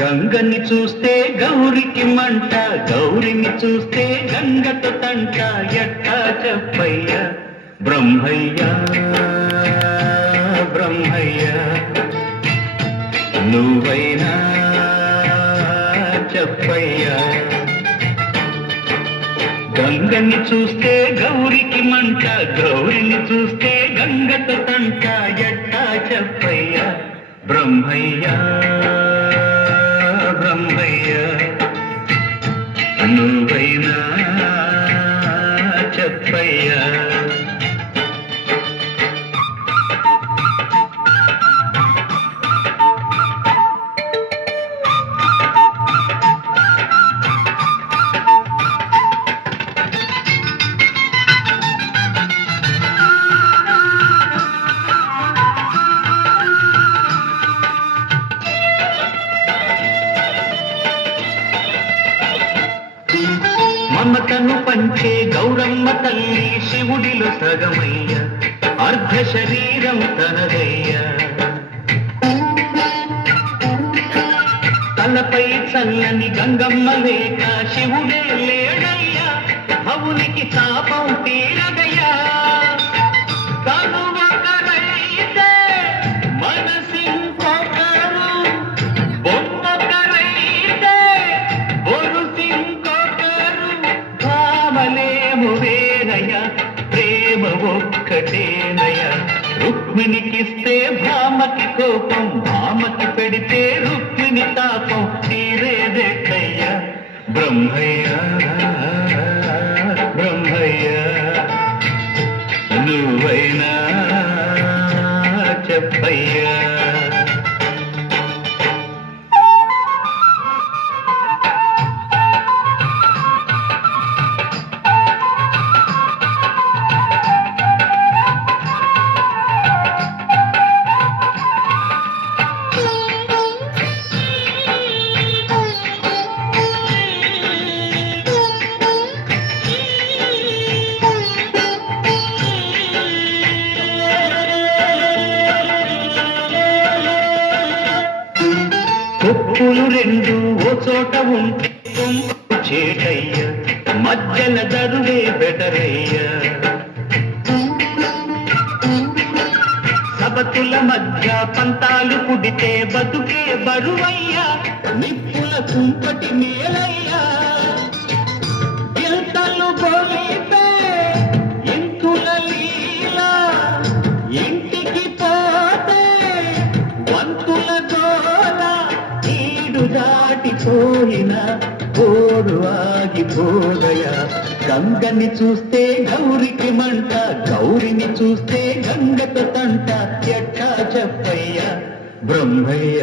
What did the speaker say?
గంగని చూస్తే గౌరికి మంట, గౌరిని చూస్తే గంగతో తంట. ఎట్టా చెప్పయ్య బ్రహ్మయ్య బ్రహ్మయ్య, నువ్వైనా చెప్పయ్యా. గంగని చూస్తే గౌరికి మంట, గౌరిని చూస్తే గంగతో తంట. ఎట్టా చెప్పయ్యా బ్రహ్మయ్య బ్రహ్మయ్య, నువ్వైనా చెప్పయ్యా. మమతను పంచే గౌరమ్మ తల్లి శివుడిలో సగమయ్య, అర్ధ శరీరం తనదయ్య. తలపై చల్లని గంగమ్మ లేక శివుడే లేడయ్యా, భవునికి తాపం తీరదయ్యా. తను ఒకరైతే మనసింకొకరు, బొమ్మొకరైతే బొరుసింకొకరు. భామలేము వేరయ్య, ప్రేమ ఒక్కటేనయ్య. రుక్మిణికిస్తే భామకి కోపం, భామకి పెడితే రుక్మిణి తాపం. తీరేదెట్టయ్య బ్రహ్మయ్య బ్రహ్మయ్య, నువ్వైనా చెప్పయ్యా. కొప్పులు రెండు ఓ చోట ఉంటే కొంపు చేటయ్య, మధ్యల దరువే బెటరయ్య. సబతుల మధ్య పంతాలు పుడితే బతుకే బరువయ్యా, నిప్పుల కుంపటి మేలయ్యా. ఎంతలు పోలితే ఎంతుల లీలా, ఇంటికి పోతే వంతుల గోల. ఈడు దాటిపోయిన పోరు ఆగిపోదయా. గంగని చూస్తే గౌరికి మంట, గౌరిని చూస్తే గంగతో తంట. ఎట్టా చెప్పయ్యా బ్రహ్మయ్య